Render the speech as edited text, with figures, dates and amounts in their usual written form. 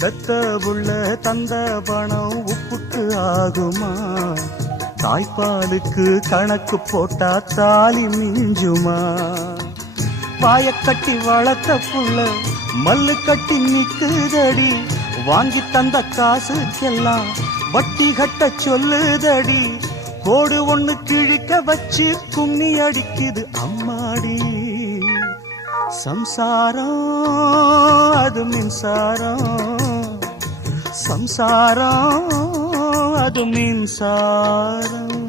பெத்த புள்ள தந்த பணம் உப்புக்கு ஆகுமா? தாய்ப்பாலுக்கு கணக்கு போட்டா தாலி மிஞ்சுமா? பாயக்கட்டி வளர்த்த புள்ள மல்லு கட்டி நிக்குதடி, வாங்கி தந்த காசுக்கெல்லாம் வட்டி கட்ட சொல்லுதடி. கோடு ஒண்ணு கிழிக்க வச்சு கும்மி அடிக்குது அம்மாடி. சம்சாரம் அது மின்சாரம், சம்சாரம் அது மின்சாரம்.